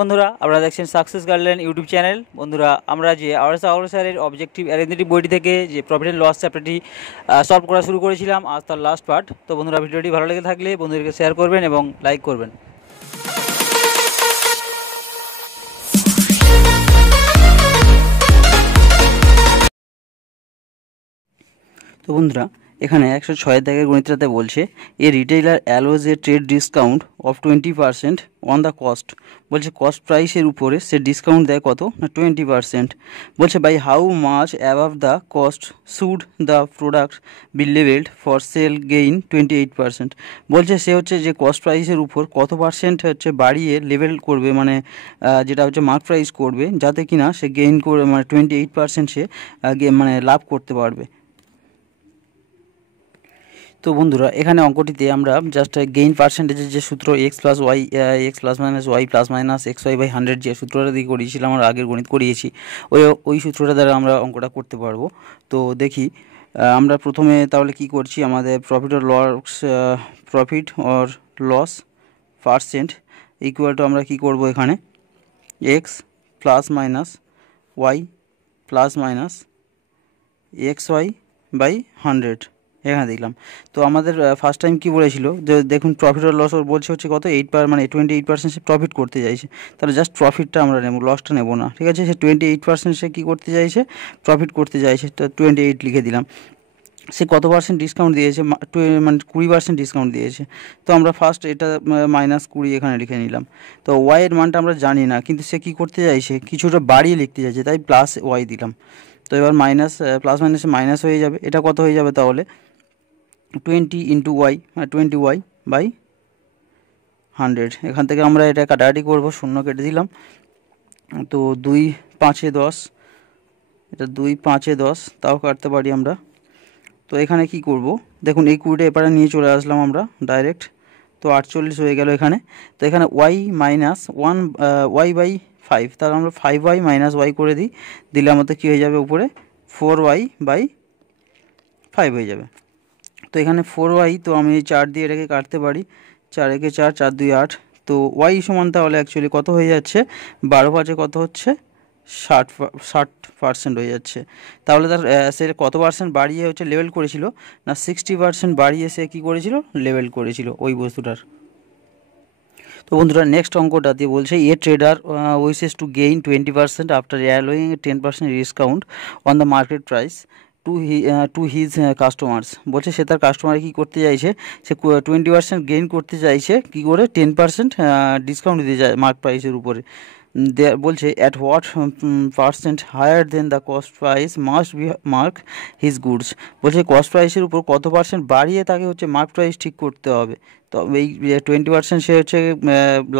বন্ধুরা আপনারা দেখছেন সাকসেস গার্ডলাইন ইউটিউব চ্যানেল। বন্ধুরা আমরা যে আওয়ারের অবজেক্টিভ অ্যারিথমেটিক বইটি থেকে যে প্রফিট এন্ড লস চ্যাপ্টারটি সলভ করা শুরু করেছিলাম, আজ তার লাস্ট পার্ট। তো বন্ধুরা ভিডিওটি ভালো লেগে থাকলে বন্ধুদেরকে শেয়ার করবেন এবং লাইক করবেন। তো বন্ধুরা এখানে 106 দাগের গণিতটাতে বলছে a retailer allows a trade discount of 20% on the cost. বলছে কস্ট প্রাইসের উপরে সে ডিসকাউন্ট দেয় কত না 20%। বলছে by how much above the cost should the product be labelled for sale gain 28%। বলছে সে হচ্ছে যে কস্ট প্রাইসের উপর কত পার্সেন্ট হচ্ছে বাড়িয়ে লেভেল করবে, মানে যেটা হচ্ছে মার্ক প্রাইস করবে, যাতে কিনা সে গেইন করে মানে 28% সে মানে লাভ করতে পারবে। তো বন্ধুরা এখানে অঙ্কটিতে আমরা জাস্ট গেইন পার্সেন্টেজের যে সূত্র x plus y x plus minus y plus minus x y by 100 যে সূত্রটা দিয়ে করিয়েছিলাম, আমরা আগের গণিত করিয়েছি, ওই সূত্রটা দ্বারা আমরা অঙ্কটা করতে পারবো। তো দেখি আমরা প্রথমে তাহলে কি করছি, আমাদের profit or loss percent equal to আমরা কি করব, এখানে x plus minus y plus minus x y by 100 এখানে দিলাম। তো আমাদের ফার্স্ট টাইম কি বলেছিল যে দেখুন প্রফিট আর লস ওর বলছে হচ্ছে কত 8 মানে 28% সে প্রফিট করতে চাইছে, তাহলে জাস্ট প্রফিটটা আমরা নেব, লসটা নেব না, ঠিক আছে। সে 28% সে কী করতে চাইছে, প্রফিট করতে চাইছে, তো 28 লিখে দিলাম। সে কত পার্সেন্ট ডিসকাউন্ট দিয়েছে, মানে 20% ডিসকাউন্ট দিয়েছে, তো আমরা ফার্স্ট এটা -20 এখানে লিখে নিলাম। তো ওয়াইয়ের মানটা আমরা জানি না, কিন্তু সে কী করতে চাইছে, কিছুটা বাড়িয়ে লিখতে চাইছে, তাই প্লাস ওয়াই দিলাম। তো এবার প্লাস মাইনাসে মাইনাস হয়ে যাবে, এটা কত হয়ে যাবে তাহলে 20 ইন্টু ওয়াই, 20y বাই 100। এখান থেকে আমরা এটা কাটাকাটি করবো, শূন্য কেটে দিলাম। তো 2 5 10, এটা 2 5 10 তাও কাটতে পারি আমরা। তো এখানে কি করব, দেখুন এই 20টা এপারে নিয়ে চলে আসলাম আমরা ডাইরেক্ট, তো 48 হয়ে গেল এখানে। তো এখানে ওয়াই মাইনাস 1 ওয়াই বাই 5, তাহলে আমরা 5y মাইনাস ওয়াই করে দিলে আমাদের কী হয়ে যাবে, উপরে 4y বাই 5 হয়ে যাবে। তো এখানে 4y, তো আমি 4 দিয়ে এটাকে কাটতে পারি, 4 একে 4, 4 2 8। তো y সমান তাহলে অ্যাকচুয়ালি কত হয়ে যাচ্ছে, 12 5 কত হচ্ছে 60% হয়ে যাচ্ছে। তাহলে তার সে কত পার্সেন্ট বাড়িয়ে হচ্ছে লেভেল করেছিল না 60% বাড়িয়ে সে কী করেছিল, লেভেল করেছিল ওই বস্তুটার। তো বন্ধুরা নেক্সট অঙ্কটা দিয়ে বলছে এ tedder wishes to gain 20% after allowing 10% discount on the market price to his customers. বলছে সে তার কাস্টমারে কী করতে চাইছে, সে 20% গেইন করতে চাইছে, কী করে 10% ডিসকাউন্ট দিতে চায় মার্ক প্রাইসের উপরে। বলছে at what percent higher than the cost price must be mark his goods. বলছে কস্ট প্রাইসের উপর কত পার্সেন্ট বাড়িয়ে তাকে হচ্ছে মার্ক প্রাইস ঠিক করতে হবে। তো এই 20% সে হচ্ছে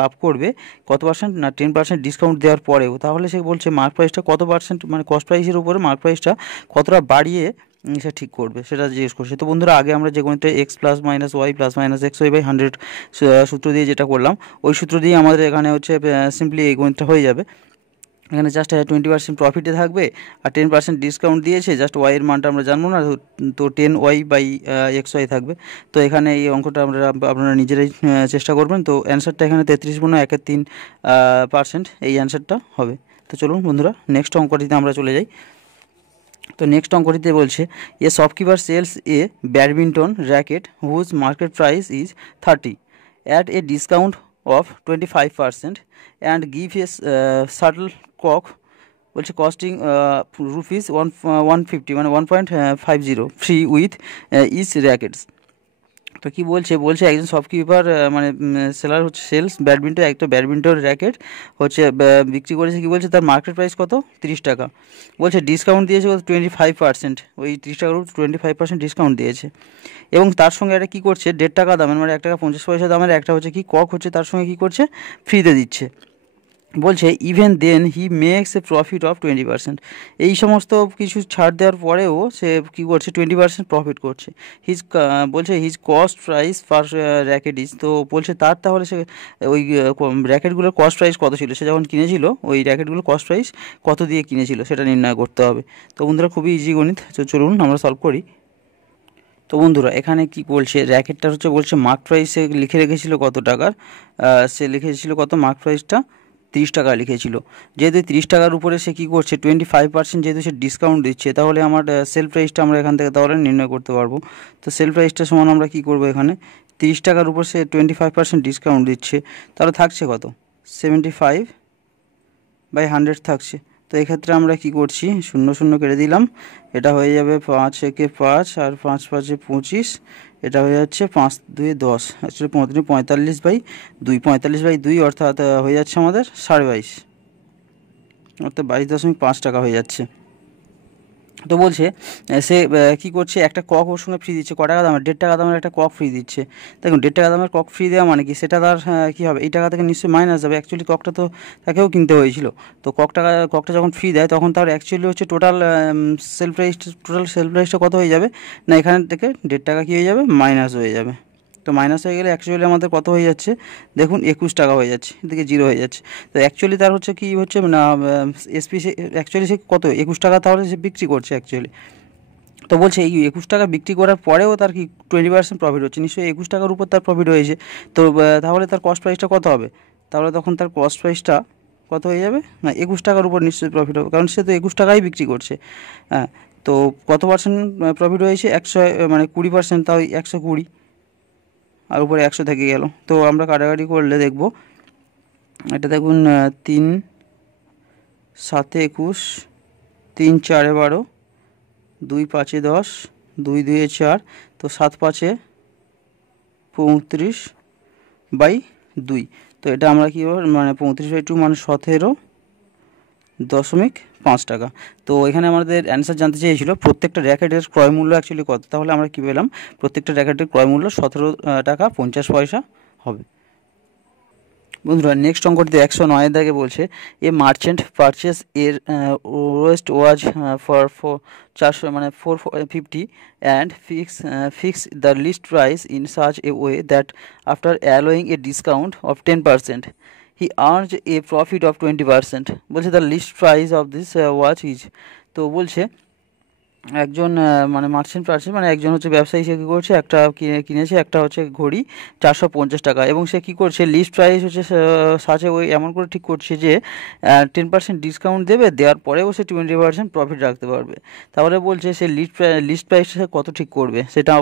লাভ করবে, কত পার্সেন্ট না 10% ডিসকাউন্ট দেওয়ার পরেও, তাহলে সে বলছে মার্ক প্রাইসটা কত পার্সেন্ট, মানে কস্ট প্রাইসের উপরে মার্ক প্রাইসটা কতটা বাড়িয়ে সে ঠিক করবে সেটা জিজ্ঞেস করছে। তো বন্ধুরা আগে আমরা যে গণিতে x plus minus y plus minus x y by 100 সূত্র দিয়ে যেটা করলাম, ওই সূত্র দিয়ে আমাদের এখানে হচ্ছে সিম্পলি এই গণিতটা হয়ে যাবে। এখানে জাস্ট 20% প্রফিটে থাকবে আর 10% ডিসকাউন্ট দিয়েছে, জাস্ট ওয়াইয়ের মানটা আমরা জানবো না, তো 10y বাই এক্স ওয়াই থাকবে। তো এখানে এই অঙ্কটা আপনারা নিজেরাই চেষ্টা করবেন। তো অ্যান্সারটা এখানে 33/1/3% এই অ্যান্সারটা হবে। তো চলুন বন্ধুরা নেক্সট অঙ্কটিতে আমরা চলে যাই। তো নেক্সট অঙ্কটিতে বলছে a shopkeeper sells a badminton racket whose market price is 30 at a discount of 25% and give a shuttlecock, বলছে কস্টিং রুপিস 150 মানে 1.50 ফ্রি উইথ ইচ র্যাকেটস। তো কী বলছে একজন শপকিপার মানে সেলার হচ্ছে সেলস ব্যাডমিন্টন, একটা ব্যাডমিন্টন র্যাকেট হচ্ছে বিক্রি করেছে, কি বলছে তার মার্কেট প্রাইস কত 30 টাকা। বলছে ডিসকাউন্ট দিয়েছে কত 25%, ওই 30 টাকার উপর 25% ডিসকাউন্ট দিয়েছে, এবং তার সঙ্গে একটা কী করছে 1.5 টাকা দামের, মানে 1 টাকা 50 পয়সা দামের একটা হচ্ছে কি কক হচ্ছে তার সঙ্গে কী করছে ফ্রিতে দিচ্ছে। বলছে even then he makes a profit of 20%, এই সমস্ত কিছু ছাড় দেওয়ার পরেও সে কী করছে 20% প্রফিট করছে। বলছে his cost price per racket is, তো বলছে তার তাহলে সে ওই র্যাকেটগুলোর কস্ট প্রাইস কত ছিল, সে যখন কিনেছিল ওই র্যাকেটগুলোর কস্ট প্রাইস কত দিয়ে কিনেছিল সেটা নির্ণয় করতে হবে। তো বন্ধুরা খুবই ইজি গণিত, তো চলুন আমরা সলভ করি। তো বন্ধুরা এখানে কি বলছে, র্যাকেটটা হচ্ছে বলছে মার্ক প্রাইসে লিখে রেখেছিল কত টাকার, সে লিখেছিল কত মার্ক প্রাইসটা 30 টাকা লিখেছিল। যেহেতু 30 টাকার উপরে সে কী করছে 25% যেহেতু সে ডিসকাউন্ট দিচ্ছে, তাহলে আমার সেল প্রাইসটা আমরা এখান থেকে তাহলে নির্ণয় করতে পারবো। তো সেল প্রাইসটা সমান আমরা কী করবো, এখানে 30 টাকার উপর সে 25% ডিসকাউন্ট দিচ্ছে, তাহলে থাকছে কত 75/100 থাকছে। তো এক্ষেত্রে আমরা কি করছি, 0 0 কেটে দিলাম, এটা হয়ে যাবে 5 একে 5 আর 5 5 25, এটা হয়ে যাচ্ছে 5 2 10, অ্যাকচুয়ালি 45/2, 45/2 অর্থাৎ হয়ে যাচ্ছে আমাদের 22.5, অর্থাৎ 22.5 টাকা হয়ে যাচ্ছে। তো বলছে সে কী করছে, একটা কক ওর সঙ্গে ফ্রি দিচ্ছে, ক টাকা দামের, 1.5 টাকা দামের একটা কক ফ্রি দিচ্ছে। দেখুন 1.5 টাকা দামের কক ফ্রি দেওয়া মানে কি, সেটা তার কী হবে, এই টাকা থেকে নিশ্চয়ই মাইনাস যাবে। অ্যাকচুয়ালি ককটা তো তাকেও কিনতে হয়েছিল, তো ককটা যখন ফ্রি দেয় তখন তার অ্যাকচুয়ালি হচ্ছে টোটাল সেল প্রাইসটা কত হয়ে যাবে না, এখান থেকে 1.5 টাকা কী হয়ে যাবে, মাইনাস হয়ে যাবে। তো মাইনাস হয়ে গেলে অ্যাকচুয়ালি আমাদের কত হয়ে যাচ্ছে, দেখুন 21 টাকা হয়ে যাচ্ছে, এদিকে 0 হয়ে যাচ্ছে। তো অ্যাকচুয়ালি তার হচ্ছে কী হচ্ছে না, এসপি সে অ্যাকচুয়ালি সে কত 21 টাকা তাহলে সে বিক্রি করছে অ্যাকচুয়ালি। তো বলছে এই 21 টাকা বিক্রি করার পরেও তার কি 20% প্রফিট হচ্ছে, নিশ্চয়ই 21 টাকার উপর তার প্রফিট হয়েছে। তো তাহলে তার কস্ট প্রাইসটা কত হবে, তাহলে তখন তার কস্ট প্রাইসটা কত হয়ে যাবে না, 21 টাকার উপর নিশ্চয়ই প্রফিট হবে, কারণ সে তো 21 টাকাই বিক্রি করছে। হ্যাঁ, তো কত পার্সেন্ট প্রফিট হয়েছে, 100 মানে 20%, তাও 120, আর উপরে 100 থেকে গেল। তো আমরা কাটাকাটি করলে দেখব, এটা দেখুন 3 7 21, 3 4 12, 2 5 10, 2 2 4, তো 7 5 35/2। তো এটা আমরা কী মানে 35/2 মানে 17.5 টাকা। তো এখানে আমাদের অ্যান্সার জানতে চেয়েছিল প্রত্যেকটা র্যাকেটের ক্রয় মূল্য অ্যাকচুয়ালি কত, তাহলে আমরা কী পেলাম, প্রত্যেকটা র্যাকেটের ক্রয় মূল্য 17 টাকা 50 পয়সা হবে। বন্ধুরা নেক্সট অঙ্কটিতে 109 দাগে বলছে a merchant purchases a wrist watch for 400 মানে 450 and fix the list price in such a way that after allowing a discount of 10% he earns a profit of 20%। বলছে the list price of this watch is. তো বলছে একজন মানে merchant person মানে একজন হচ্ছে ব্যবসায়ী, সে কী করছে, একটা কিনেছে একটা হচ্ছে ঘড়ি 450 টাকা, এবং সে কী করছে লিস্ট প্রাইস হচ্ছে সাচে ওই এমন করে ঠিক করছে যে 10% ডিসকাউন্ট দেবে, দেওয়ার পরেও সে 20% প্রফিট রাখতে পারবে। তাহলে বলছে সে লিস্ট প্রাইসটা কত ঠিক করবে, সেটা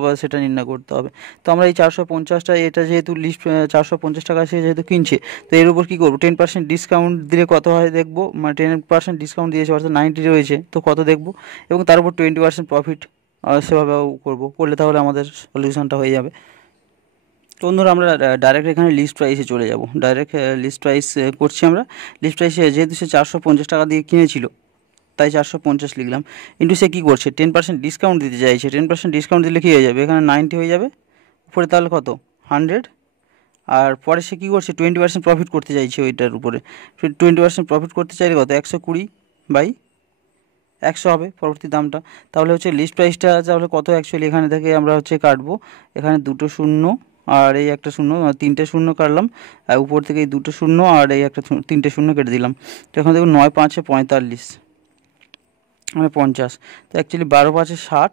নির্ণয় করতে হবে। তো আমরা এই 450টা, এটা যেহেতু লিস্ট 450 টাকা সে যেহেতু কিনছে, তো এর উপর কী করবো, 10% ডিসকাউন্ট দিলে কত হয় দেখবো, মানে 10% ডিসকাউন্ট দিয়েছে অর্থাৎ 90 রয়েছে, তো কত দেখবো, এবং তার উপর 20% প্রফিট সেভাবেও করলে তাহলে আমাদের সলিউশনটা হয়ে যাবে। তো বন্ধুরা আমরা ডাইরেক্ট এখানে লিস্ট প্রাইসে চলে যাব, ডাইরেক্ট লিস্ট প্রাইস করছি আমরা। লিস্ট প্রাইসে যেহেতু সে 450 টাকা দিয়ে কিনেছিল, তাই 450 লিখলাম, কিন্তু সে কী করছে 10% ডিসকাউন্ট দিতে চাইছে, 10% ডিসকাউন্ট দিলে কী হয়ে যাবে, এখানে 90 হয়ে যাবে, উপরে তাহলে কত 100, আর পরে সে কী করছে 20% প্রফিট করতে চাইছে, ওইটার উপরে 20% প্রফিট করতে চাইলে কত 120/100 হবে পরবর্তী দামটা। তাহলে হচ্ছে লিস্ট প্রাইসটা তাহলে কত, অ্যাকচুয়ালি এখানে থেকে আমরা হচ্ছে কাটবো, এখানে 2 শূন্য আর এই একটা শূন্য, 3টে শূন্য কাটলাম, আর উপর থেকে এই 2 শূন্য আর এই একটা 3টে শূন্য কেটে দিলাম। তো এখন দেখুন 9 5 45 মানে 50, তো অ্যাকচুয়ালি 12 5 60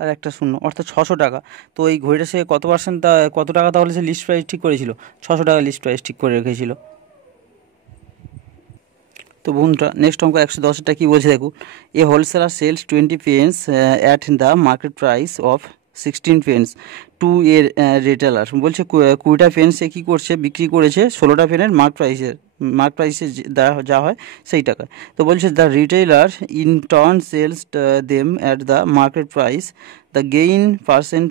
আর একটা শূন্য অর্থাৎ 600 টাকা। তো এই ঘড়িটা সে কত টাকা তাহলে সে লিস্ট প্রাইস ঠিক করেছিল, 600 টাকা লিস্ট প্রাইস ঠিক করে রেখেছিল। তো বন্ধুরা নেক্সট অঙ্ক 110টা কী বলছে দেখুন, a wholesaler sells 20 pence at the market price of 16 pence to এর রিটেলার। বলছে 20টা পেন সে কী করছে, বিক্রি করেছে 16টা পেনের মার্ক প্রাইসে যা হয় সেই টাকায়। তো বলছে the retailer in turn sells them at the market price the gain percent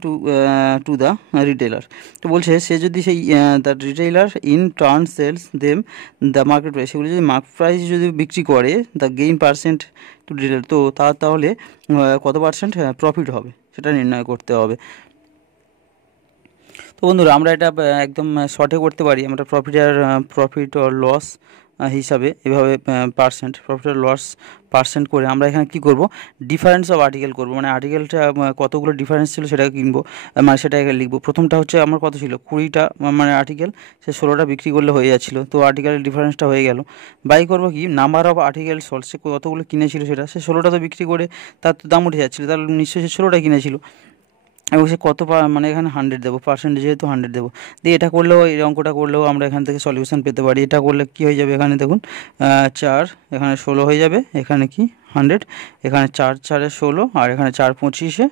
to the retailer. তো বলছে সে যদি সেই the retailer in turn sells them the market price, সেগুলো যদি মার্কেট প্রাইস যদি বিক্রি করে the gain percent to retailer, তো তাহলে কত পার্সেন্ট প্রফিট হবে সেটা নির্ণয় করতে হবে। তো বন্ধুরা আমরা এটা একদম শর্টে করতে পারি, আমরা প্রফিট আর লস হিসাবে এভাবে প্রফিট আর লস পার্সেন্ট করে আমরা এখানে কী করব, ডিফারেন্স অফ আর্টিকেল করব, মানে আর্টিকেলটা কতগুলো ডিফারেন্স ছিল সেটাকে কিনবো, মানে সেটাকে লিখবো। প্রথমটা হচ্ছে আমার কত ছিল 20টা মানে আর্টিকেল, সে 16টা বিক্রি করলে হয়ে যাচ্ছিলো, তো আর্টিকেলের ডিফারেন্সটা হয়ে গেল। বাই করবো কি নাম্বার অফ আর্টিকেল সোল্ড, সে কতগুলো কিনেছিল সেটা, সে 16টা তো বিক্রি করে তার তো দাম উঠে যাচ্ছিলো, তাহলে নিশ্চয়ই সে 16টা কিনেছিল। এবং সে কত মানে এখানে 100 দেবো, পার্সেন্টেজ যেহেতু 100 দেবো। দিয়ে এটা করলেও, এই অঙ্কটা করলেও আমরা এখান থেকে সলিউশন পেতে পারি। এটা করলে কি হয়ে যাবে, এখানে দেখুন 4, এখানে 16 হয়ে যাবে, এখানে কি 100, এখানে 4 4 16, আর এখানে 4 25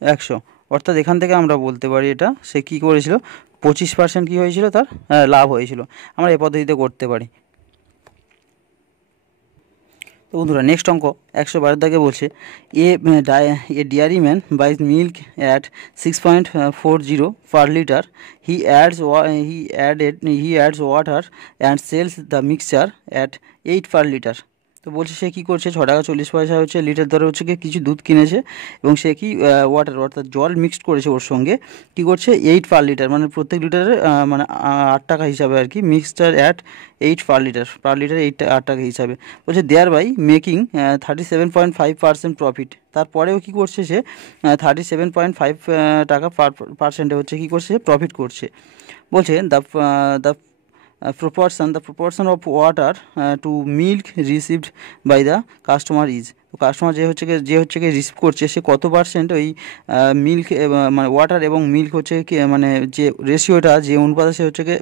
100। অর্থাৎ এখান থেকে আমরা বলতে পারি এটা সে কী করেছিল, 25% কী হয়েছিল, তার লাভ হয়েছিল। আমরা এই পদ্ধতিতে করতে পারি। তো বন্ধুরা নেক্সট অঙ্ক 112 দাগে বলছে a dairy man buys milk at 6.40 per litre, he adds water and sells the mixture at 8 per litre. তো বলছে সে কী করছে, 6 টাকা 40 পয়সা হচ্ছে লিটার দরে হচ্ছে কি কিছু দুধ কিনেছে, এবং সে কি ওয়াটার অর্থাৎ জল মিক্সড করেছে ওর সঙ্গে, কি করছে 8 পার লিটার, মানে প্রত্যেক লিটারে মানে 8 টাকা হিসাবে আর কি, মিক্সচার অ্যাট 8 পার লিটার 8 টাকা হিসাবে। বলছে দেয়ার বাই মেকিং 37.5% প্রফিট। তারপরেও কী করছে সে 37.5 টাকা পার্সেন্টে হচ্ছে কী করছে, প্রফিট করছে। বলছে the proportion of water to milk received by the customer is, তো কাস্টমার যে হচ্ছে কি রিসিভ করছে সে কত পার্সেন্ট ওই মিল্ক মানে ওয়াটার এবং মিল্ক হচ্ছে কি মানে যে রেশিওটা, যে অনুপাতে সে হচ্ছে কি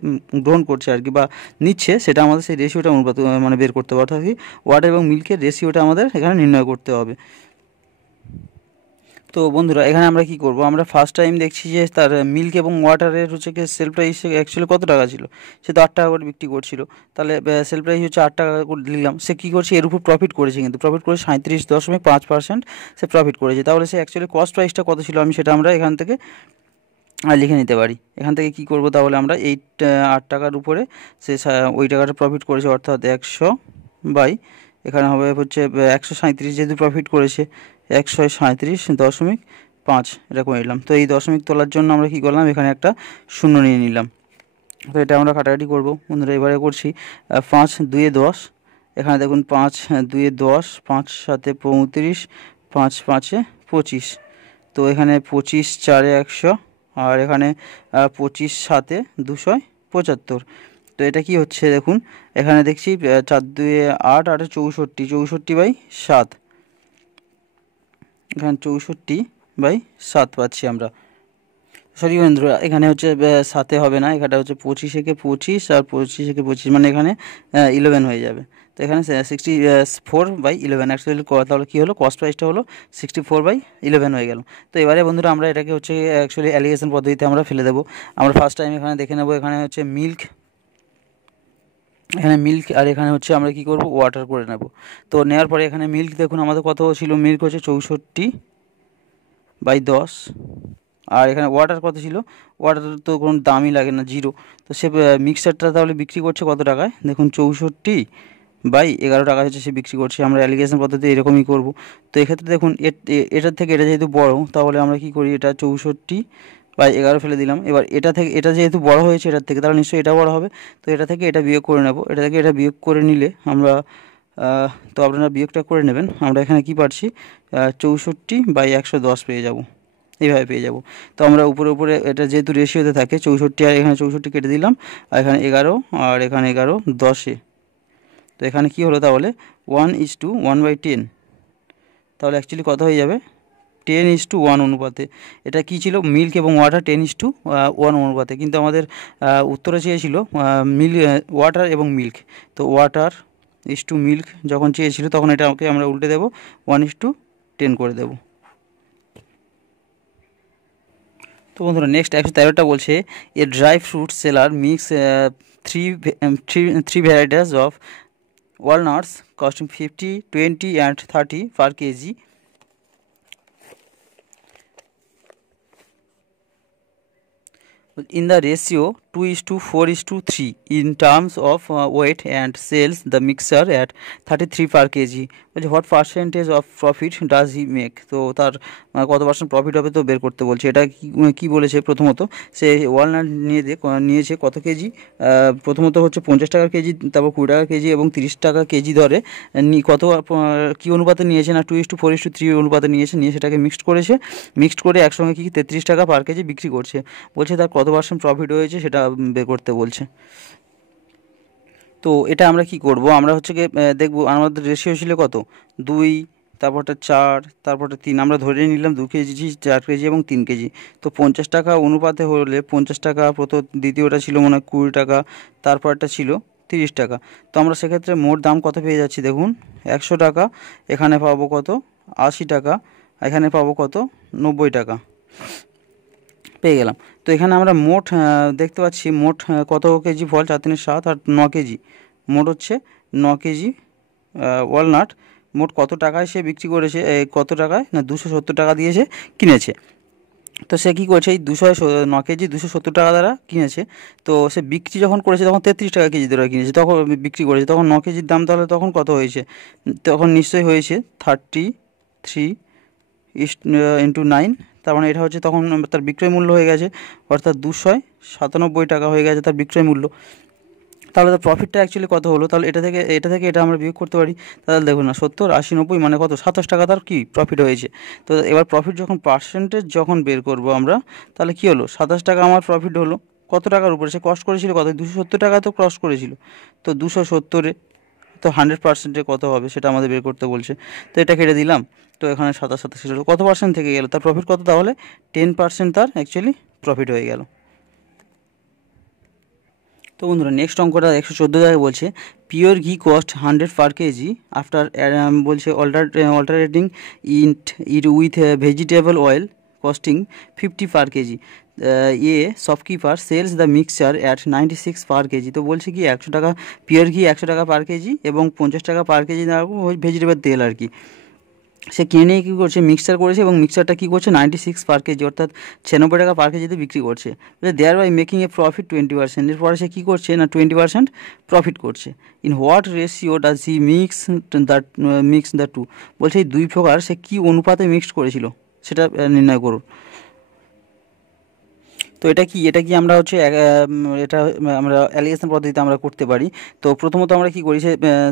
গ্রহণ করছে আর কি বা নিচ্ছে, সেটা আমাদের সেই রেশিওটা অনুপাত মানে বের করতে হবে, অর্থাৎ কি ওয়াটার এবং মিল্কের রেশিওটা আমাদের এখানে নির্ণয় করতে হবে। তো বন্ধুরা এখানে আমরা কি করব, আমরা ফার্স্ট টাইম দেখছি যে তার মিল্ক এবং ওয়াটারের হচ্ছে কি সেল প্রাইস অ্যাকচুয়ালি কত টাকা ছিল, সে তো 8 টাকা করে বিক্রি করছিল, তাহলে সেল প্রাইস হচ্ছে 8 টাকা করে লিখলাম। সে কী করছে, এর উপর প্রফিট করেছে, কিন্তু প্রফিট করে 37.5% সে প্রফিট করেছে। তাহলে সে অ্যাকচুয়ালি কস্ট প্রাইসটা কত ছিল, আমি সেটা আমরা এখান থেকে লিখে নিতে পারি। এখান থেকে কি করব, তাহলে আমরা 8 টাকার উপরে সে ওই টাকাটা প্রফিট করেছে, অর্থাৎ 100 বাই এখানে হবে হচ্ছে 137, যেহেতু প্রফিট করেছে 137.5 এটা করে নিলাম। তো এই দশমিক তোলার জন্য আমরা কি করলাম, এখানে একটা শূন্য নিয়ে নিলাম। তো এটা আমরা কাটাকাটি করব বন্ধুরা। এবারে করছি 5 2 10, এখানে দেখুন 5 2 10, 5 7 35, 5 5 25। তো এখানে 25 4 100, আর এখানে 25 7 275। তো এটা কি হচ্ছে দেখুন, এখানে দেখছি 4 2 8 8 64, 64/7, এখানে 64/7 পাচ্ছি আমরা। সরি বন্ধুরা, এখানে হচ্ছে 7 হবে না, এখানে হচ্ছে 25 একে 25 আর 25 একে 25, মানে এখানে 11 হয়ে যাবে। তো এখানে 64/11 অ্যাকচুয়ালি, তাহলে কী হলো, কস্ট প্রাইসটা হলো 64/11 হয়ে গেল। তো এবারে বন্ধুরা আমরা এটাকে হচ্ছে অ্যাকচুয়ালি অ্যালিগেশন পদ্ধতিতে আমরা ফেলে দেবো। আমরা ফার্স্ট টাইম এখানে দেখে নেবো, এখানে হচ্ছে মিল্ক, এখানে মিল্ক, আর এখানে হচ্ছে আমরা কি করব, ওয়াটার করে নেব। তো নেওয়ার পরে এখানে মিল্ক দেখুন আমাদের কত ছিল, মিল্ক হচ্ছে 64/10, আর এখানে ওয়াটার কত ছিল, ওয়াটার তো কোনো দামই লাগে না, 0। তো সে মিক্সচারটা তাহলে বিক্রি করছে কত টাকায়, দেখুন 64/11 টাকা হচ্ছে সে বিক্রি করছে। আমরা অ্যালিগেশন পদ্ধতি এরকমই করব। তো এক্ষেত্রে দেখুন এটার থেকে এটা যেহেতু বড়, তাহলে আমরা কি করি, এটা 64/11 ফেলে দিলাম। এবার এটা থেকে এটা যেহেতু বড় হয়েছে এটার থেকে, তাহলে নিশ্চয়ই এটা বড় হবে। তো এটা থেকে এটা বিয়োগ করে নেব, এটা থেকে এটা বিয়োগ করে নিলে আমরা তো আপনারা বিয়োগটা করে নেবেন। আমরা এখানে কি পাচ্ছি, 64/110 পেয়ে যাব, এইভাবে পেয়ে যাব। তো আমরা উপরে এটা যেহেতু রেশিওতে থাকে 64, আর এখানে 64 কেটে দিলাম, আর এখানে 11, আর এখানে 11 10-এ। তো এখানে কি হলো, তাহলে 1:1/10, তাহলে অ্যাকচুয়ালি কত হয়ে যাবে, 10:1 অনুপাতে। এটা কি ছিল, মিল্ক এবং ওয়াটার 10:1 অনুপাতে, কিন্তু আমাদের উত্তরে চেয়েছিল ওয়াটার এবং মিল্ক। তো ওয়াটার মিল্ক যখন চেয়েছিল, তখন এটাকে আমরা উল্টে দেবো, 1:10 করে দেবো। তো বন্ধুরা নেক্সট 113টা বলছে এ dry fruit seller mix three varieties of walnuts costing 50, 20 and 30 per kg in the ratio 2:4:3 in terms of weight, and sells the mixture at 33 per kg. বলছে what percentage of profit does he make. তো তার কত percent profit হবে তো বের করতে বলছে। এটা কি বলেছে, প্রথমত সে ওয়ালনাট নিয়েছে কত কেজি, প্রথমত হচ্ছে 50 টাকা কেজি, তারপর 20 টাকা কেজি এবং 30 টাকা কেজি ধরে কত কী অনুপাতে নিয়েছে না 2:4:3 অনুপাতে নিয়ে সেটাকে মিক্সড করে একসঙ্গে কি 33 টাকা পার কেজি বিক্রি করছে। বলছে তার কত পার্সেন্ট প্রফিট হয়েছে সেটা বের করতে বলছে। তো এটা আমরা কি করব, আমরা হচ্ছে দেখব আমাদের রেশিও ছিল কত, 2 তারপরটা 4, তারপরটা 3, আমরা ধরে নিলাম 2 কেজি, 4 কেজি এবং 3 কেজি। তো 50 টাকা অনুপাতে হলে 50 টাকা, দ্বিতীয়টা ছিল মনে হয় 20 টাকা, তারপরটা ছিল 30 টাকা। তো আমরা সেক্ষেত্রে মোট দাম কত পেয়ে যাচ্ছি দেখুন, 100 টাকা, এখানে পাবো কত 80 টাকা, এখানে পাবো কত 90 টাকা পেয়ে গেলাম। তো এখানে আমরা মোট দেখতে পাচ্ছি মোট কত কেজি ফল, 4 3 7 আর 9 কেজি, মোট হচ্ছে 9 কেজি ওয়ালনাট। মোট কত টাকায় সে বিক্রি করেছে, কত টাকায় না 270 টাকা দিয়ে সে কিনেছে। তো সে কী করছে, এই 9 কেজি 270 টাকা দ্বারা কিনেছে। তো সে বিক্রি যখন করেছে তখন 33 টাকা কেজি ধরে কিনেছে, তখন বিক্রি করেছে, তখন 9 কেজির দাম তাহলে তখন কত হয়েছে, তখন নিশ্চয়ই হয়েছে 33 ইন্টু 9, তার মানে এটা হচ্ছে তখন তার বিক্রয় মূল্য হয়ে গেছে, অর্থাৎ 297 টাকা হয়ে গেছে তার বিক্রয় মূল্য। তাহলে তার প্রফিটটা অ্যাকচুয়ালি কত হলো, তাহলে এটা থেকে এটা আমরা বিয়োগ করতে পারি। তাহলে দেখুন না 70 80 90 মানে কত 27 টাকা তার কি প্রফিট হয়েছে। তো এবার প্রফিট যখন পার্সেন্টেজ যখন বের করব আমরা, তাহলে কি হলো 27 টাকা আমার প্রফিট হলো। কত টাকার উপরে সে কস্ট করেছিল, কত 270 টাকা তো কস্ট করেছিল। তো 270-এ তো 100%-এ কত হবে সেটা আমাদের বের করতে বলছে। তো এটা কেটে দিলাম, তো এখানে 27 শেষ হলো, কত পার্সেন্ট থেকে গেল, তার প্রফিট কত, তাহলে 10% তার অ্যাকচুয়ালি প্রফিট হয়ে গেল। তো বন্ধুরা নেক্সট অঙ্কটা 114 জায়গায় বলছে pure ghee cost 100 per kg after বলছে alternating it with vegetable oil costing 50 per kg. A shopkeeper sells the mixture at 96 per kg. তো বলছে কি 100 টাকা পিওর ঘি 100 টাকা পার কেজি এবং 50 টাকা পার কেজি ওই ভেজিটেবল তেল আর কি, সে কিনে নিয়ে কী করছে মিক্সচার করেছে, এবং মিক্সচারটা কী করছে 96 পার কেজি অর্থাৎ 96 টাকা পার কেজিতে বিক্রি করছে। Thereby making a profit 20%। এরপরে সে কী করছে না 20% প্রফিট করছে। In what ratio does he mix the two. বলছে এই দুই প্রকার সে কী অনুপাতে মিক্সড করেছিল সেটা নির্ণয় করুন। তো এটা কি আমরা হচ্ছে এটা আমরা অ্যালিগেশন পদ্ধতিতে আমরা করতে পারি। তো প্রথমত আমরা কি করি, সে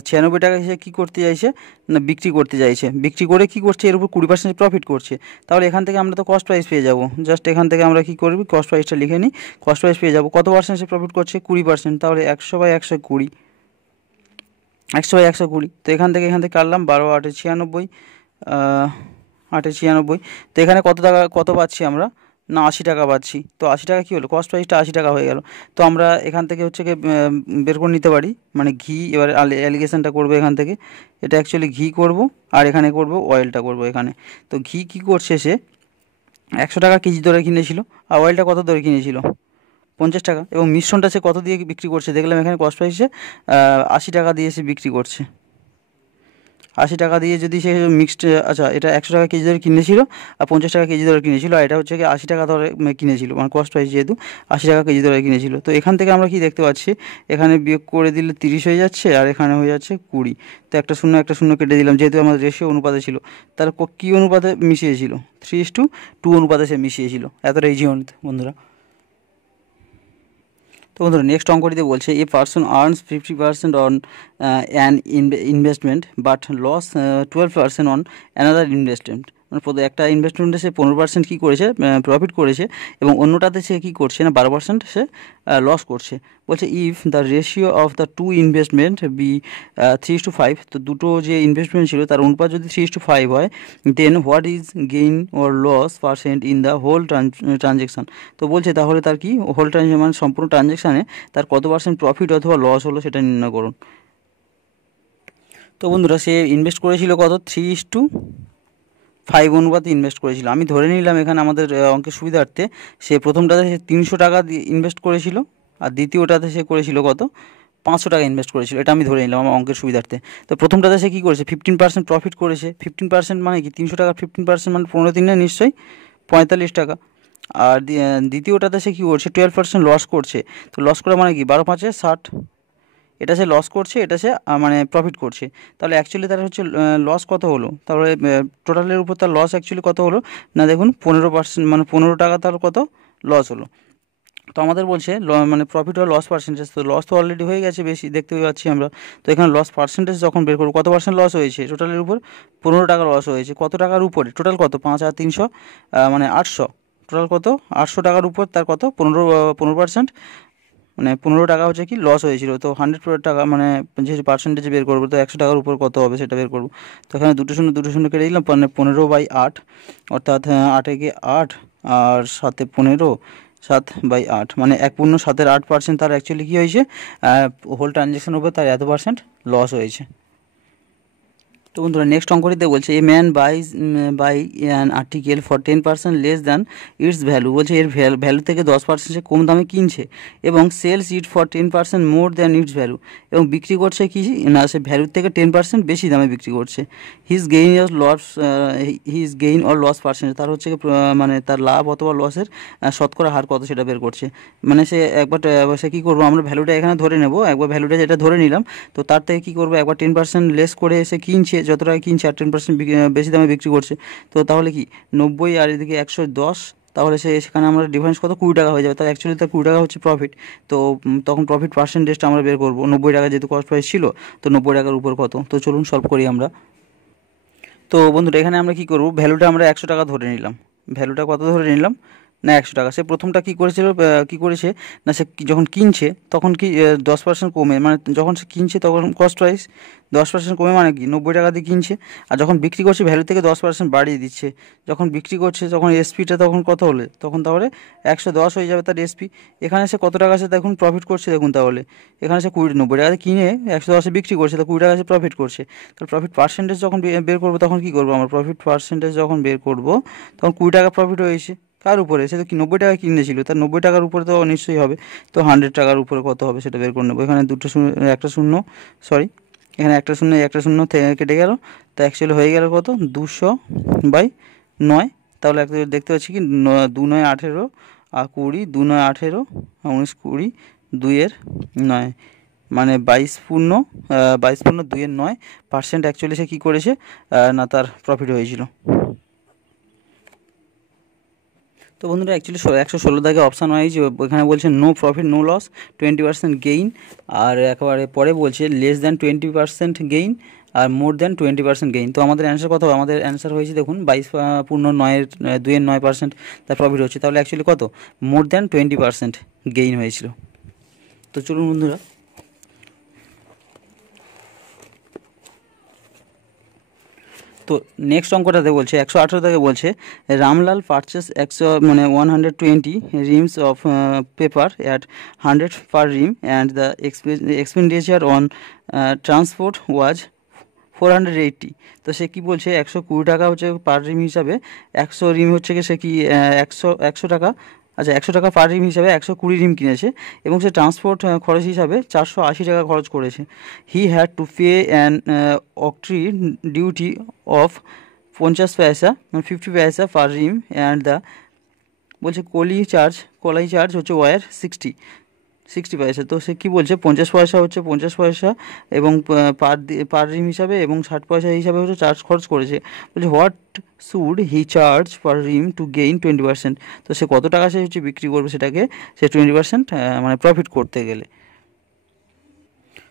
96 টাকা সে কী করতে চাইছে না বিক্রি করতে চাইছে, বিক্রি করে কী করছে এর উপর 20% প্রফিট করছে। তাহলে এখান থেকে আমরা তো কস্ট প্রাইস পেয়ে যাব, জাস্ট এখান থেকে আমরা কী করবি কস্ট প্রাইসটা লিখে নিই, কস্ট প্রাইস পেয়ে যাব কত পার্সেন্ট সে প্রফিট করছে 20%, তাহলে 100/120, 100/120। তো এখান থেকে কাটলাম 12 8 96, 8 96। তো এখানে কত টাকা কত পাচ্ছি আমরা না 80 টাকা পাচ্ছি। তো 80 টাকা কী হলো কস্ট প্রাইসটা 80 টাকা হয়ে গেল। তো আমরা এখান থেকে হচ্ছে বের করে নিতে পারি, মানে ঘি এবার অ্যালিগেশনটা করবো এখান থেকে, এটা অ্যাকচুয়ালি ঘি করব আর এখানে করব অয়েলটা করব এখানে। তো ঘি কী করছে সে 100 টাকা কেজি দরে কিনেছিল, আর অয়েলটা কত দরে কিনেছিল 50 টাকা, এবং মিশ্রণটা সে কত দিয়ে বিক্রি করছে দেখলাম এখানে কস্ট প্রাইসে 80 টাকা দিয়ে সে বিক্রি করছে। 80 টাকা দিয়ে যদি সে মিক্সড, আচ্ছা এটা 100 টাকা কেজি ধরে কিনেছিল আর 50 টাকা কেজি ধরে কিনেছিল, আর এটা হচ্ছে কি 80 টাকা ধরে কিনেছিল, মানে কস্ট প্রাইস যেহেতু 80 টাকা কেজি ধরে কিনেছিল। তো এখান থেকে আমরা কি দেখতে পাচ্ছি এখানে বিয়োগ করে দিলে 30 হয়ে যাচ্ছে আর এখানে হয়ে যাচ্ছে 20। তো একটা শূন্য কেটে দিলাম, যেহেতু আমাদের রেশিও অনুপাতে ছিল, তাহলে কী অনুপাতে মিশিয়েছিল 3:2 অনুপাতে সে মিশিয়েছিল। এতটা ইজি বন্ধুরা। তো বন্ধুরা নেক্সট অঙ্কটিতে বলছে a person earns 50% on an investment but loss 12% on another investment. মানে একটা ইনভেস্টমেন্টে সে 15% কী করেছে প্রফিট করেছে, এবং অন্যটাতে সে কী করছে না 12% সে লস করছে। বলছে if the ratio of the two investment be 3:5, তো দুটো যে ইনভেস্টমেন্ট ছিল তার অনুপাত যদি 3:5 হয়, then what is gain or loss percent in the whole transaction. তো বলছে তাহলে তার কি হোল ট্রানজেকশন মানে সম্পূর্ণ ট্রানজেকশানে তার কত পার্সেন্ট প্রফিট অথবা লস হলো সেটা নির্ণয় করুন। তো বন্ধুরা সে ইনভেস্ট করেছিল কত 3:5 অনুপাতে ইনভেস্ট করেছিল। আমি ধরে নিলাম এখানে আমাদের অঙ্কের সুবিধার্থে সে প্রথমটাতে সে 300 টাকা দিয়ে ইনভেস্ট করেছিল, আর দ্বিতীয়টাতে সে করেছিল কত 500 টাকা ইনভেস্ট করেছিল, এটা আমি ধরে নিলাম আমার অঙ্কের সুবিধার্থে। তো প্রথমটাতে সে কী করেছে 15% প্রফিট করেছে। 15% মানে কি 300 টাকা 15% মানে 15 দিনে নিশ্চয়ই 45 টাকা। আর দ্বিতীয়টাতে সে কী করছে 12% লস করছে। তো লস করা মানে কি 12 5 60, এটা সে লস করছে, এটা সে মানে প্রফিট করছে। তাহলে অ্যাকচুয়ালি তার হচ্ছে লস কত হলো, তাহলে টোটালের উপর তার লস অ্যাকচুয়ালি কত হলো না দেখুন 15%, মানে 15 টাকা তার কত লস হলো। তো আমাদের বলছে মানে প্রফিট আর লস পার্সেন্টেজ, তো লস তো অলরেডি হয়ে গেছে বেশি দেখতে পাচ্ছি আমরা। তো এখানে লস পার্সেন্টেজ যখন বের করবো কত পার্সেন্ট লস হয়েছে টোটালের উপর 15 টাকা লস হয়েছে। কত টাকার উপরে টোটাল কত 5 আর 300 মানে 800, টোটাল কত 800 টাকার উপর তার কত 15%, মানে 15 টাকা হচ্ছে কি লস হয়েছিল। তো 100 টাকা মানে যেহেতু পার্সেন্টেজে বের করবো, তো 100 টাকার উপর কত হবে সেটা বের করবো। তো এখানে দুটো শূন্য কেটে দিলাম, মানে 15/8, অর্থাৎ 8 একে 8 আর 7 15, 7/8, মানে 1/7 8% তার অ্যাকচুয়ালি কী হয়েছে, হোল ট্রানজ্যাকশন উপর তার এত পার্সেন্ট লস হয়েছে। তো বন্ধুরা নেক্সট অঙ্কটিতে বলছে a man buy an article for 10% less than its value, বলছে এর ভ্যালু থেকে 10% সে কম দামে কিনছে এবং sells it for 10% more than its value, এবং বিক্রি করছে কি না, সে ভ্যালুর থেকে 10% বেশি দামে বিক্রি করছে। His gain or loss percent, তার হচ্ছে মানে তার লাভ অথবা লসের শতকরা হার কত সেটা বের করছে। মানে সে সে কী করবো, আমরা ভ্যালুটা এখানে ধরে নেব, একবার ভ্যালুটা যেটা ধরে নিলাম, তো তার থেকে কী করবো, একবার 10% লেস করে সে কিনছে, যত টাকা কিনছে আর 10% বেশি দামে বিক্রি করছে। তো তাহলে কি 90 আর এদিকে 110, তাহলে সেখানে আমরা ডিফারেন্স কত 20 টাকা হয়ে যাবে। তার অ্যাকচুয়ালি তার 20 টাকা হচ্ছে প্রফিট। তো তখন প্রফিট পার্সেন্টেজটা আমরা বের করবো। 90 টাকা যেহেতু কস্ট প্রাইস ছিল, তো 90 টাকার উপর কত। তো চলুন সলভ করি আমরা। তো বন্ধুরা এখানে আমরা কি করব, ভ্যালুটা আমরা 100 টাকা ধরে নিলাম। ভ্যালুটা কত ধরে নিলাম না 100 টাকা। সে প্রথমটা কী করেছে না, সে যখন কিনছে তখন কি 10% কমে, মানে যখন সে কিনছে তখন কস্ট প্রাইস 10% কমে, মানে কি 90 টাকা দিয়ে কিনছে, আর যখন বিক্রি করছে ভ্যালু থেকে 10% বাড়িয়ে দিচ্ছে। যখন বিক্রি করছে তখন এসপিটা তখন কত হলে, তখন তাহলে 110 হয়ে যাবে তার এসপি। এখানে সে কত টাকা সে দেখুন প্রফিট করছে, দেখুন তাহলে এখানে সে 90 টাকা দিয়ে কিনে 110-এ বিক্রি করছে, তো 20 টাকা সে প্রফিট করছে। তাহলে প্রফিট পার্সেন্টেজ যখন বের করবো তখন কী করবো, আমরা প্রফিট পার্সেন্টেজ যখন বের করবো তখন 20 টাকা প্রফিট হয়েছে। কার উপরে, সে তো কি 90 টাকা কিনেছিল, তার 90 টাকার উপরে তো নিশ্চয়ই হবে। তো 100 টাকার উপরে কত হবে সেটা বের করে নেবো। এখানে একটা শূন্য কেটে গেল, তা অ্যাকচুয়ালি হয়ে গেল কত 200/9। তাহলে দেখতে পাচ্ছি কি 2 9 18 আর 20, 2 9 18 19 20 2/9, মানে 22.2/9% অ্যাকচুয়ালি সে কী করেছে না তার প্রফিট হয়েছিল। তো বন্ধুরা অ্যাকচুয়ালি 116 দাগে অপশান ওয়াইজ এখানে বলছে no profit no loss 20% gain, আর একেবারে পরে বলছে লেস দ্যান 20% গেইন আর মোর দ্যান 20% গেইন। তো আমাদের অ্যান্সার কত হবে, আমাদের অ্যান্সার হয়েছে দেখুন 22.9% তার প্রফিট হচ্ছে। তাহলে অ্যাকচুয়ালি কত মোর দ্যান 20% গেইন হয়েছিল। তো চলুন বন্ধুরা তো নেক্সট অঙ্কটাতে বলছে 118 থেকে বলছে Ramlal purchase 120 reams of paper at 100 per ream and the expenditure on transport was 480। তো সে কী বলছে 120 টাকা হচ্ছে পার রিম হিসাবে, 100 রিম হচ্ছে কি সে কি 100 টাকা, আচ্ছা 100 টাকা পার রিম হিসাবে 120 রিম কিনেছে এবং সে ট্রান্সপোর্ট খরচ হিসাবে 480 টাকা খরচ করেছে। He had to pay an octroi duty of 50 paisa, 50 পয়সা পার রিম অ্যান্ড দ্য বলছে কলাই চার্জ হচ্ছে ওয়ার 60 পয়সা। তো সে কী বলছে 50 পয়সা হচ্ছে 50 পয়সা এবং পার রিম হিসাবে এবং 60 পয়সা হিসাবে হচ্ছে চার্জ খরচ করেছে। বলছে what should he charge per Rim to gain 20%। তো সে কত টাকা সে হচ্ছে বিক্রি করবে সেটাকে সে 20% মানে প্রফিট করতে গেলে।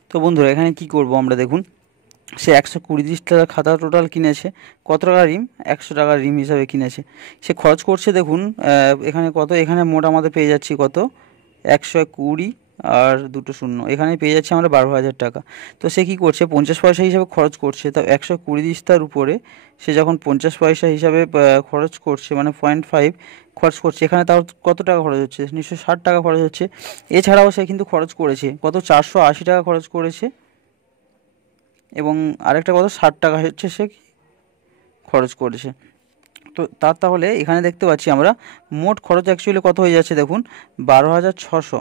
তো বন্ধুরা এখানে কি করব আমরা দেখুন, সে 120 টাকা খাতা টোটাল কিনেছে, কত টাকা রিম 100 টাকা রিম হিসাবে কিনেছে। সে খরচ করছে দেখুন এখানে কত, এখানে মোট আমাদের পেয়ে যাচ্ছি কত 120 আর 2 শূন্য, এখানে পেয়ে যাচ্ছে আমরা 12,000 টাকা। তো সে কী করছে 50 পয়সা হিসাবে খরচ করছে, তা 120 দিস্তার উপরে সে যখন 50 পয়সা হিসাবে খরচ করছে মানে 0.5 খরচ করছে, এখানে তাও কত টাকা খরচ হচ্ছে, নিশ্চয়ই 60 টাকা খরচ হচ্ছে। এছাড়াও সে কিন্তু খরচ করেছে কত 480 টাকা খরচ করেছে এবং আরেকটা কত 60 টাকা হচ্ছে সে খরচ করেছে। তো তাহলে এখানে দেখতে পাচ্ছি আমরা মোট খরচ অ্যাকচুয়ালি কত হয়ে যাচ্ছে দেখুন 12,600,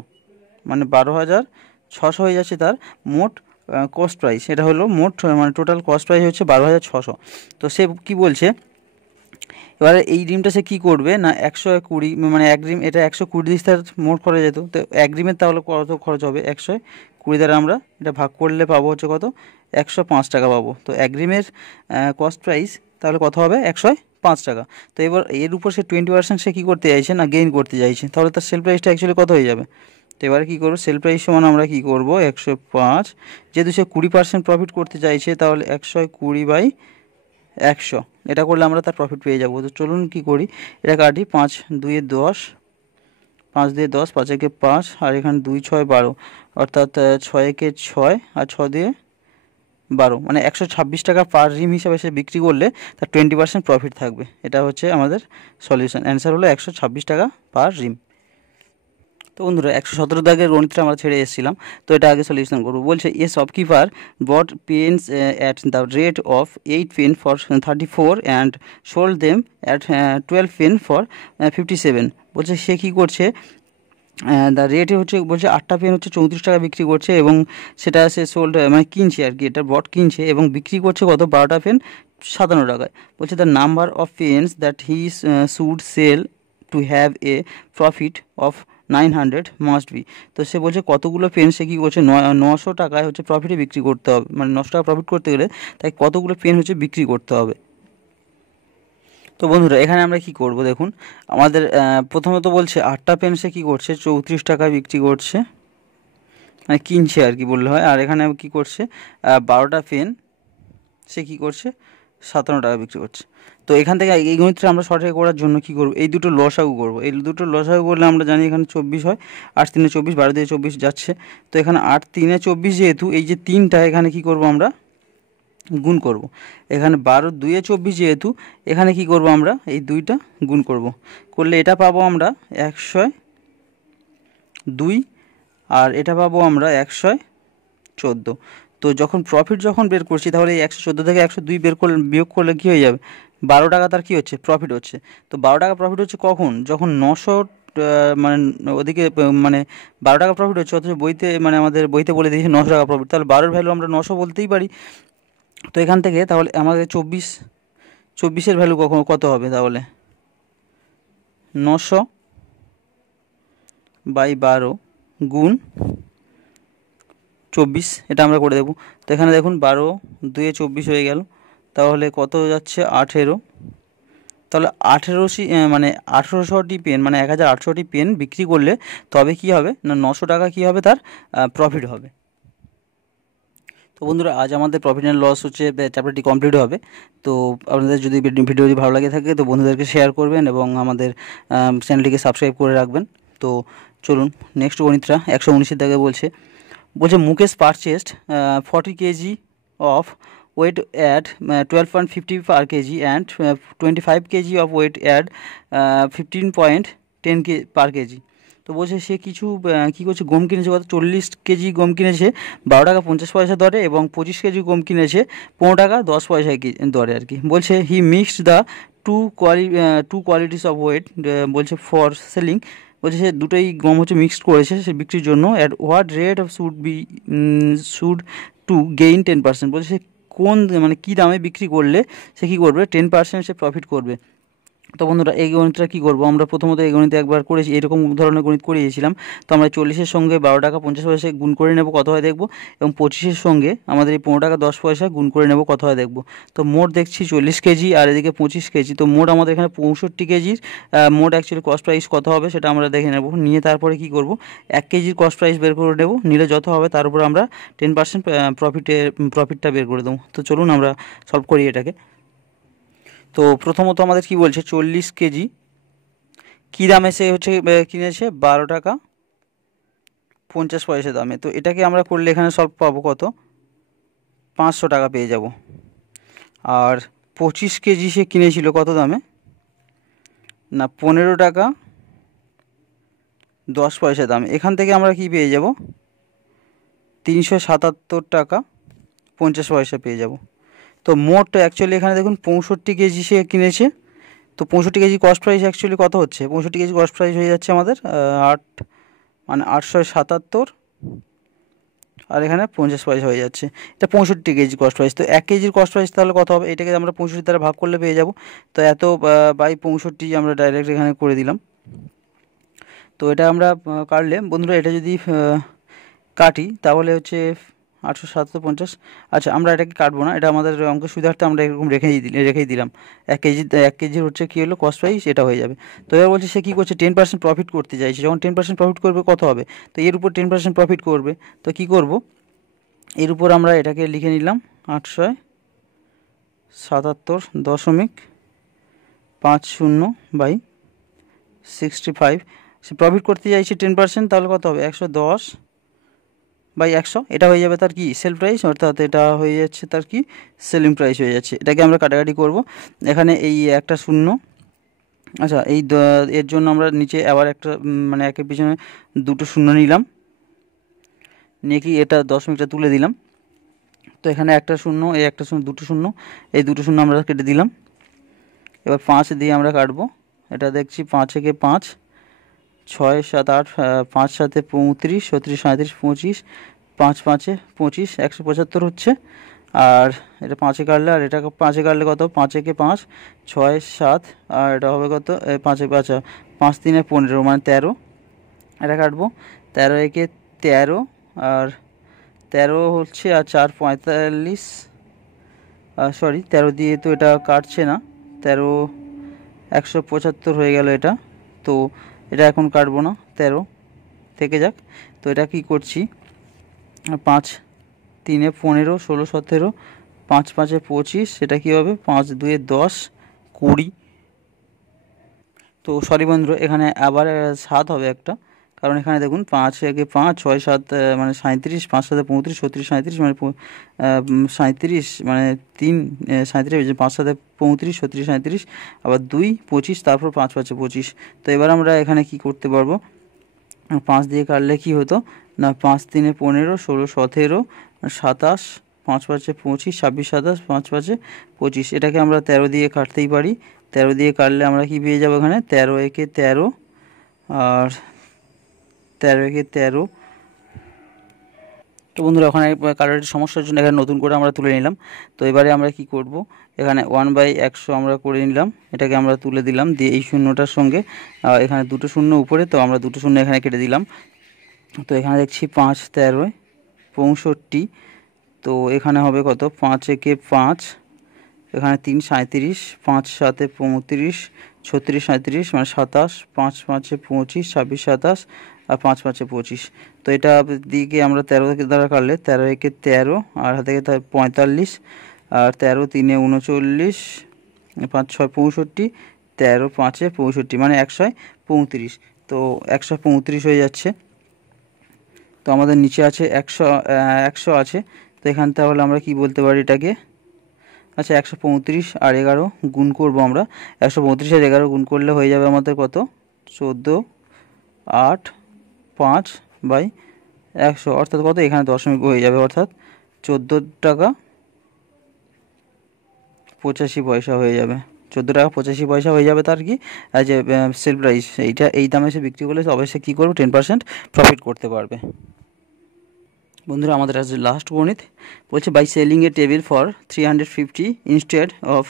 মানে 12,600 হয়ে যাচ্ছে তার মোট কস্ট প্রাইস। এটা হলো মোট মানে টোটাল কস্ট প্রাইস হচ্ছে 12,600। তো সে কি বলছে এবারে এই রিমটা সে কী করবে না 120 মানে এক রিম, এটা 120 দিস্তার মোট খরচ যেত, তো এক রিমের তাহলে কত খরচ হবে 120 দ্বারা আমরা এটা ভাগ করলে পাবো হচ্ছে কত 105 টাকা পাবো। তো এক রিমের কস্ট প্রাইস তাহলে কত হবে 105 টাকা। তো এবার এর উপর সে 20% সে কী করতে চাইছে না গেইন করতে চাইছে, তাহলে তার সেল প্রাইসটা অ্যাকচুয়ালি কত হয়ে যাবে। তো এবারে কী করবো সেল প্রাইস সমান আমরা কী করবো 105, যেহেতু সে 20% প্রফিট করতে চাইছে তাহলে 120/100 এটা করলে আমরা তার প্রফিট পেয়ে যাবো। তো চলুন কী করি, এটা কাটি 5 2 10, 5 দিয়ে 10, 5 একে 5, আর এখানে 2 6 12, অর্থাৎ 6 একে 6 আর 6 দিয়ে 12, মানে 126 টাকা পার রিম হিসাবে সে বিক্রি করলে তার 20% প্রফিট থাকবে। এটা হচ্ছে আমাদের সলিউশন, অ্যান্সার হলো 126 টাকা পার রিম। তো বন্ধুরা 117 দাগের গণিতটা আমরা ছেড়ে এসেছিলাম, তো এটা আগে সলিউশন করবো। বলছে a shopkeeper bought pens at the rate of 8 pen for 34 and sold them at 12 pen for 57। বলছে সে কী করছে, দ্য রেটে হচ্ছে বলছে 8টা পেন হচ্ছে 34 টাকা বিক্রি করছে, এবং সেটা সে সোল্ড মানে কিনছে আর কি, এটা বট কিনছে এবং বিক্রি করছে কত, 12টা পেন 57 টাকায়। বলছে the number of pens that he should sell to have a profit of 900 must be. তো সে বলছে কতগুলো পেন সে কী করছে, 900 টাকায় হচ্ছে প্রফিটে বিক্রি করতে হবে, মানে 900 টাকা প্রফিট করতে গেলে তাই কতগুলো পেন হচ্ছে বিক্রি করতে হবে। তো বন্ধুরা এখানে আমরা কি করব, দেখুন আমাদের প্রথমত বলছে 8টা পেন সে কী করছে 34 টাকায় বিক্রি করছে, মানে কিনছে আর কি বললে হয়। আর এখানে কি করছে 12টা পেন সে কী করছে 57 টাকা বিক্রি করছে। তো এখান থেকে এই গণিতটা আমরা সঠিক করার জন্য কী করব, এই দুটো লসাগু করব। এই দুটো লসাগু করলে আমরা জানি এখানে 24 হয়, 8 3 24, 12 দিয়ে 24 যাচ্ছে। তো এখানে 8 3 24 যেহেতু, এই যে 3টা এখানে কি করব আমরা গুণ করব। এখানে 12 2 24 যেহেতু, এখানে কি করব আমরা এই 2টা গুণ করব, করলে এটা পাবো আমরা 102, আর এটা পাবো আমরা 114। তো যখন প্রফিট যখন বের করছি, তাহলে এই 114 থেকে 102 বিয়োগ করলে কী হয়ে যাবে, 12 টাকা তার কী হচ্ছে, প্রফিট হচ্ছে। তো 12 টাকা প্রফিট হচ্ছে কখন, যখন 900 মানে ওদিকে মানে 12 টাকা প্রফিট হচ্ছে, অথচ বইতে মানে আমাদের বইতে বলে দিয়েছে 900 টাকা প্রফিট, তাহলে 12-এর ভ্যালু আমরা 900 বলতেই পারি। তো এখান থেকে তাহলে আমাদের 24-এর ভ্যালু কত হবে, তাহলে 900/12 গুণ 24, এটা আমরা করে দেবো। তো এখানে দেখুন 12 2 24 হয়ে গেল, তাহলে কত যাচ্ছে 18। তাহলে 18 মানে 1800টি পেন, মানে 1800টি পেন বিক্রি করলে তবে কি হবে না, 900 টাকা কী হবে তার প্রফিট হবে। তো বন্ধুরা আজ আমাদের প্রফিট অ্যান্ড লস হচ্ছে চ্যাপ্টারটি কমপ্লিট হবে। তো আপনাদের যদি ভিডিও যদি ভালো লাগে থাকে তো বন্ধুদেরকে শেয়ার করবেন এবং আমাদের চ্যানেলটিকে সাবস্ক্রাইব করে রাখবেন। তো চলুন নেক্সট গণিতটা 119 দাগে বলছে Mukesh purchased 40 KG of weight at 12.50 per kg and 25 kg of weight at 15.10 per kg। তো বলছে সে কিছু কী করছে, গম কিনেছে কত, 40 কেজি গম কিনেছে 12 টাকা 50 পয়সা দরে, এবং 25 কেজি গম কিনেছে 15 টাকা 10 পয়সায় দরে আর কি। বলছে he mixed the two qualities of wheat, বলছে ফর সেলিং। বলছে সে দুটোই গম হচ্ছে মিক্সড করেছে সে বিক্রির জন্য। At what rate should to gain 10%। বলছে সে কোন মানে কী দামে বিক্রি করলে সে কী করবে 10% সে প্রফিট করবে। তো বন্ধুরা এই গণিতটা কী করবো, আমরা প্রথমত এই গণিত একবার করেছি, এরকম ধরনের গণিত করিয়েছিলাম। তো আমরা 40-এর সঙ্গে 12 টাকা 50 পয়সা গুণ করে নেব কত হয় দেখব, এবং 25-এর সঙ্গে আমাদের এই 15 টাকা 10 পয়সা গুণ করে নেব কত হয় দেখব। তো মোট দেখছি 40 কেজি আর এদিকে 25 কেজি, তো মোট আমাদের এখানে 65 কেজির মোট অ্যাকচুয়ালি কস্ট প্রাইস কত হবে সেটা আমরা দেখে নেব। নিয়ে তারপরে কী করব, 1 কেজির কস্ট প্রাইস বের করে নেব, নিলে যত হবে তার উপর আমরা 10% প্রফিটটা বের করে দেবো। তো চলুন আমরা সলভ করি এটাকে। তো প্রথমত আমাদের কি বলছে 40 কেজি কী দামে সে হচ্ছে কিনেছে 12 টাকা 50 পয়সা দামে। তো এটাকে আমরা করলে এখানে সলভ পাবো কত, 500 টাকা পেয়ে যাব। আর 25 কেজি সে কিনেছিল কত দামে না, 15 টাকা 10 পয়সা দামে। এখান থেকে আমরা কি পেয়ে যাব, 377 টাকা 50 পয়সা পেয়ে যাব। তো মোট অ্যাকচুয়ালি এখানে দেখুন 65 কেজি সে কিনেছে, তো 65 কেজি কস্ট প্রাইস অ্যাকচুয়ালি কত হচ্ছে, 65 কেজি কস্ট প্রাইস হয়ে যাচ্ছে আমাদের 877, আর এখানে 50 পয়সা হয়ে যাচ্ছে, এটা 65 কেজি কস্ট প্রাইস। তো 1 কেজির কস্ট প্রাইস তাহলে কত হবে, এটাকে আমরা 65 দ্বারা ভাগ করলে পেয়ে যাব। তো এত বাই 65 আমরা ডাইরেক্ট এখানে করে দিলাম। তো এটা আমরা কাটলে বন্ধুরা, এটা যদি কাটি তাহলে হচ্ছে 850। আচ্ছা আমরা এটাকে কাটবো না, এটা আমাদের অঙ্কের সুবিধার্থে আমরা এরকম রেখেই দিলাম। 1 কেজির হচ্ছে কী হলো কস্ট প্রাইস, এটা হয়ে যাবে। তো এবার বলছে সে কী করছে 10% প্রফিট করতে চাইছে, যখন 10% প্রফিট করবে কত হবে, তো এর উপর 10% প্রফিট করবে। তো কী করব, এর উপর আমরা এটাকে লিখে নিলাম 877.50/65, সে প্রফিট করতে চাইছে 10%, তাহলে কত হবে 110/100, এটা হয়ে যাবে তার কি সেল প্রাইস, অর্থাৎ এটা হয়ে যাচ্ছে তার কি সেলিং প্রাইস হয়ে যাচ্ছে। এটাকে আমরা কাটাকাটি করব, এখানে এই একটা শূন্য, আচ্ছা এই এর জন্য আমরা নিচে আবার একটা মানে একের পিছনে দুটো শূন্য নিলাম, নিয়ে কি এটা দশমিকটা তুলে দিলাম। তো এখানে একটা শূন্য, এই একটা শূন্য, দুটো শূন্য, এই দুটো শূন্য আমরা কেটে দিলাম। এবার 5 দিয়ে আমরা কাটবো, এটা দেখছি 5 একে 5, 6 7 8, 5 7 35, 36 37 25, 5 5 25, 175 হচ্ছে। আর এটা 5-এ কাটলে, আর এটা 5-এ কাটলে কত, 5 একে 5, 6 7, আর এটা হবে কত 5 5, 5 3 15 মানে 13, এটা কাটবো। 13 একে 13, আর 13 হচ্ছে, আর 4 45, সরি 13 দিয়ে তো এটা কাটছে না, 13 175 হয়ে গেল এটা। তো এটা এখন কাটবো না, 13 থেকে যাক। তো এটা কি করছি, 5 3 15, 16 17, 5 5 25, এটা কী হবে 5 2 10 20। তো সরি বন্ধুরা, এখানে আবার 7 হবে একটা, কারণ এখানে দেখুন 5 একে 5, 6 7 মানে 37, 5 7 35, 36 37 মানে 37 মানে 3 37, 5 7 35, 36 37, আবার 2 25, তারপর 5 5 25। তো এবার আমরা এখানে কি করতে পারবো, 5 দিয়ে কাটলে কি হতো না, 5 3 15, 16 17, 27, 5 5 25, 26 27, 5 5 25, এটাকে আমরা 13 দিয়ে কাটতেই পারি। 13 দিয়ে কাটলে আমরা কি পেয়ে যাবো, এখানে 13 একে 13, আর 13 একে 13। তো বন্ধুরা ওখানে কাটার সমস্যার জন্য এখানে নতুন করে আমরা তুলে নিলাম। তো এবারে আমরা কি করব, এখানে 1/100 আমরা করে নিলাম, এটাকে আমরা তুলে দিলাম, দিয়ে এই শূন্যটার সঙ্গে এখানে দুটো শূন্য উপরে, তো আমরা দুটো শূন্য এখানে কেটে দিলাম। তো এখানে দেখছি 5 13 65, তো এখানে হবে কত 5 একে 5, এখানে 3 37, 5 7 35, 36 37 মানে 27, 5 5 25, 26 27, আর 5 5 25। তো এটা দিকে আমরা 13 দ্বারা কাটলে 13 একে 13, আর হাতে 45, আর 13 3 39, 5 6 65, 13 5 65 মানে 135। তো 135 হয়ে যাচ্ছে। তো আমাদের নিচে আছে 100 আছে। তো এখান তাহলে আমরা কি বলতে পারি এটাকে, আচ্ছা 135 আর 11 গুণ করবো আমরা, 135 আর 11 গুণ করলে হয়ে যাবে আমাদের কত 14 8 5/100, অর্থাৎ কত এখানে দশমিক হয়ে যাবে, অর্থাৎ 14 টাকা 85 পয়সা হয়ে যাবে, 14 টাকা 85 পয়সা হয়ে যাবে তার কি যে সেল প্রাইস। এইটা এই দামে সে বিক্রি করলে অবশ্যই কী করবে 10% প্রফিট করতে পারবে। বন্ধুরা আমাদের আজ লাস্ট গণিত বলছে, by selling a table for 350 instead of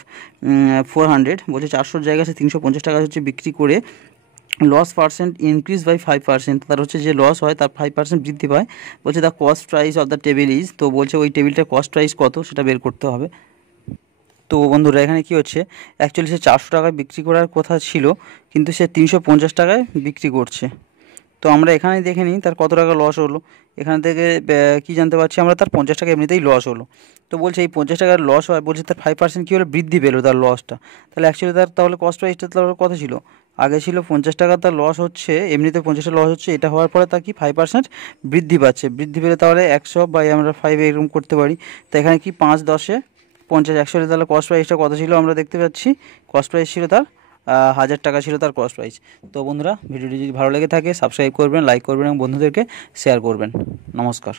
400, বলছে 400 জায়গায় সে 350 টাকা হচ্ছে বিক্রি করে লস পার্সেন্ট ইনক্রিজ বাই 5%, তার হচ্ছে যে লস হয় তার 5% বৃদ্ধি পায়। বলছে the cost price of the table is, তো বলছে ওই টেবিলটার কস্ট প্রাইস কত সেটা বের করতে হবে। তো বন্ধুরা এখানে কি হচ্ছে, অ্যাকচুয়ালি সে 400 টাকায় বিক্রি করার কথা ছিল, কিন্তু সে 350 টাকায় বিক্রি করছে। তো আমরা এখানে দেখে নিই তার কত টাকা লস হলো। এখান থেকে কি জানতে পারছি আমরা, তার 50 টাকা এমনিতেই লস হলো। তো বলছে এই 50 টাকার লস হয়, বলছে তার 5% কী হলো বৃদ্ধি পেলো তার লসটা। তাহলে অ্যাকচুয়ালি তার তাহলে কস্ট প্রাইসটা তাহলে কত ছিল, আগে ছিল 50 টাকা তার লস হচ্ছে, এমনিতে 50 টাকা লস হচ্ছে, এটা হওয়ার পরে তার কি 5% বৃদ্ধি পাচ্ছে, বৃদ্ধি পেলে তাহলে 100 বাই আমরা 5 এরকম করতে পারি। তো এখানে কি 5 10 50, 100, তাহলে কস্ট প্রাইসটা কত ছিল আমরা দেখতে পাচ্ছি, কস্ট প্রাইস ছিল তার 1000 টাকা ছিল তার কস্ট প্রাইস। তো বন্ধুরা ভিডিওটি যদি ভালো লেগে থাকে সাবস্ক্রাইব করবেন, লাইক করবেন এবং বন্ধুদেরকে শেয়ার করবেন। নমস্কার।